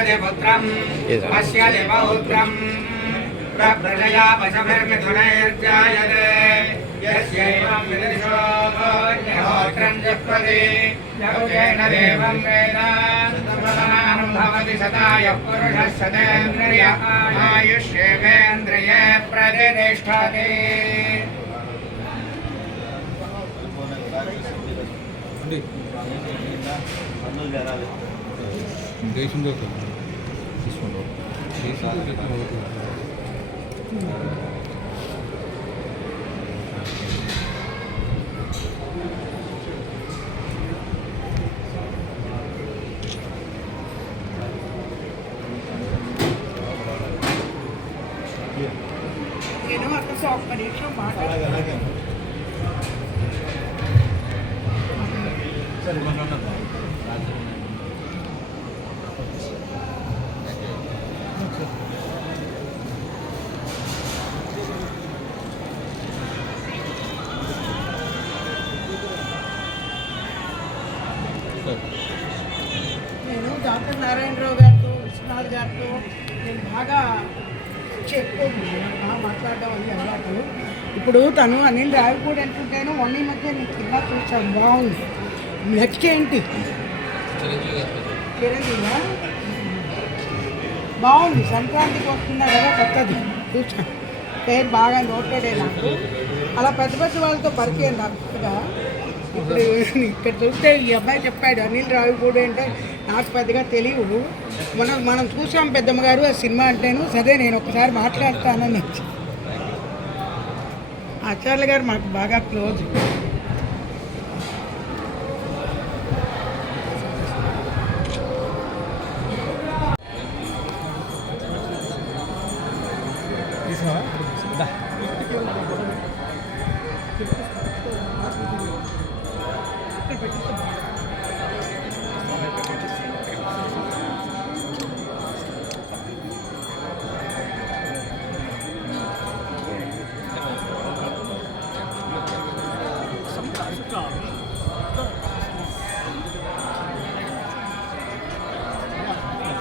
పశ్యదే పుత్రం పశ్యదే పౌత్రం ప్రజయా 굉장히 심각해요. 기수로. 기수로. 얘는 아까 수업 가르쳐 말아. Doctor Narayana Rao గారితో విశ్వనాథ్ గారితో నేను బాగా చెప్పు బాగా మాట్లాడడం అని అలవాటు. ఇప్పుడు తను అనిల్ రావిపూడి అంటుంటేను మొన్న ఈ మధ్య నేను కింద చూసాను బాగుంది. నెక్స్ట్ ఏంటి? చిరంజీవా బాగుంది సంక్రాంతికి వస్తున్నా కదా కొత్తది. చూసాను పేరు బాగా నోటెడే నాకు అలా పెద్ద పెద్ద వాళ్ళతో పరిచయం నాకు కొత్తగా ఇప్పుడు ఇక్కడ చూస్తే ఈ అబ్బాయి చెప్పాడు అనిల్ రావిపూడి అంటే నాకు పెద్దగా తెలియదు మనం మనం చూసాం పెద్దమ్మ గారు ఆ సినిమా అంటేను సరే నేను ఒకసారి మాట్లాడతానని ఆచార్య గారు మాకు బాగా క్లోజ్.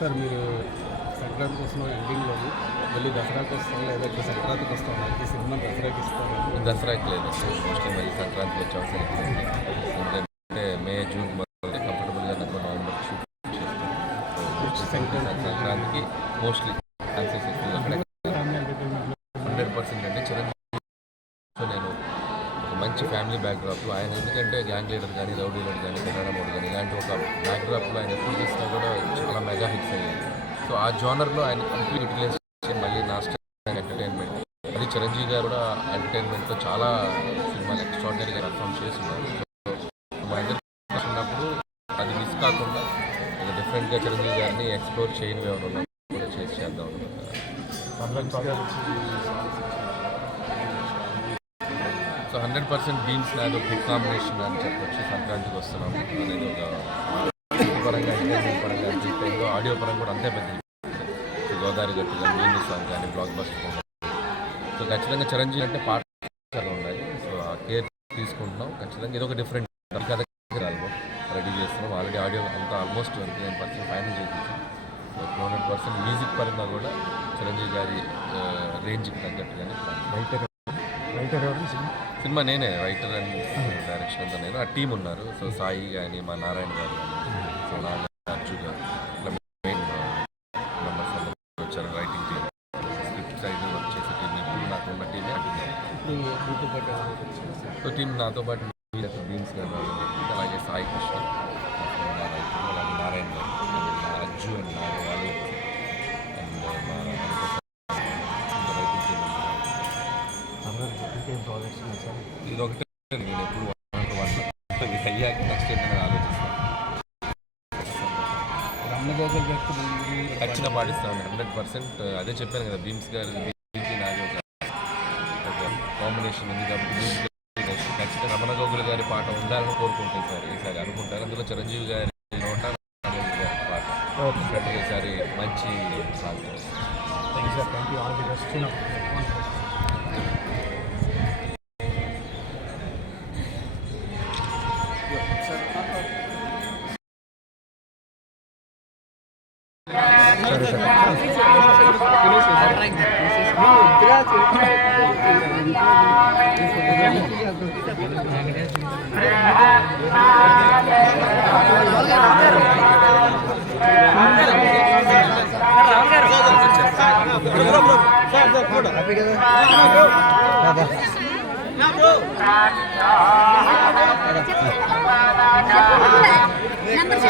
సార్ మీరు సంక్రాంతికి వస్తున్న ఎండింగ్లో మళ్ళీ దసరాకి వస్తాం లేదా ఇక్కడ సంక్రాంతికి వస్తాం ఈ సినిమా దసరాకి ఇస్తాం దసరాకి లేదు మోస్ట్లీ మళ్ళీ సంక్రాంతికి వచ్చే అవసరం. ఎందుకంటే మే జూన్ మొదలు కంఫర్టబుల్గా నాకు నవంబర్ సంక్రాంతికి. మోస్ట్లీ మంచి ఫ్యామిలీ బ్యాక్డ్రాప్లో ఆయన ఎందుకంటే గ్యాంగ్ లీడర్ కానీ రౌడీ లీడర్ కానీ కన్నడ కానీ ఇలాంటి ఒక బ్యాక్డ్రాప్లో ఆయన ఎప్పుడు చేసినా కూడా చాలా మెగా హిట్స్ అయ్యాయి. సో ఆ జోనర్లో ఆయన కంప్లీట్ యూటిలైజేషన్ మళ్ళీ నాస్ట్ ఎంటర్టైన్మెంట్ అది చిరంజీవి గారు కూడా ఎంటర్టైన్మెంట్లో చాలా సినిమాలు ఎక్స్ట్రాడినరీగా పర్ఫామ్ చేస్తున్నారు. మా ఉన్నప్పుడు అది మిస్ కాకుండా డిఫరెంట్గా చిరంజీవి గారిని ఎక్స్ప్లోర్ చేయని ఎవరు కూడా చేసి చేద్దాం హండ్రెడ్ పర్సెంట్ బీన్స్ నాది ఒక హిట్ కాంబినేషన్ అని చెప్పొచ్చు సంక్రాంతికి వస్తున్నాం అనేది ఒక పరంగా ఎంటర్టైన్మెంట్ పరంగా హిట్ అయిందో ఆడియో పరంగా కూడా అంతే పెద్ద సో గోదావరి గట్టు కానీ బీన్స్ సాంగ్ కానీ బ్లాక్ బస్టర్ సో ఖచ్చితంగా చిరంజీవి అంటే పాట చాలా ఉన్నాయి. సో ఆ కేర్ తీసుకుంటున్నాం. ఖచ్చితంగా ఇది ఒక డిఫరెంట్ కథ ఆల్బమ్ రెడీ చేస్తున్నాం. ఆల్రెడీ ఆడియో అంతా almost twenty nine percent final చేసేసాం టూ హండ్రెడ్ పర్సెంట్ మ్యూజిక్ పరంగా కూడా చిరంజీవి గారి రేంజ్కి తగ్గట్టుగానే రైటర్ రైటర్ ఎవరు? సినిమా నేనే రైటర్ అండ్ డైరెక్షన్ అంతా నేను. ఆ టీం ఉన్నారు. సో సాయి కానీ మా నారాయణ గారు కానీ సో నాగ అర్జు గారు ఇట్లా మెయిన్ మెంబర్స్ అందరూ వచ్చారు writing team script side work చేసే టీం ఇప్పుడు నాకు ఉన్న టీమే ఇప్పుడు మీతో పాటు ఎవరు వచ్చారు? సో టీం నాతో పాటు బీన్స్ గారు అలాగే సాయి కృష్ణ అలాగే నారాయణ గారు అర్జు అండ్ ఇంకేం ప్రాజెక్ట్స్ ఉన్నాయి సార్? ఇది ఒకటే నేను ఎప్పుడు వన్ వన్ ఇది అయ్యాక నెక్స్ట్ ఏంటని ఆలోచిస్తాను. వ్యక్తి ఖచ్చితంగా పాటిస్తాను హండ్రెడ్ పర్సెంట్ అదే చెప్పాను కదా భీమ్స్ గారు దీనికి నాది ఒక కాంబినేషన్ ఉంది కాబట్టి ఖచ్చితంగా రమణ గోగుల్ గారి పాట ఉండాలని కోరుకుంటాను సార్. ఈసారి అనుకుంటాను. అందులో చిరంజీవి గారి నోట పాట. ఈసారి మంచి song. Thank you sir thank you all the best number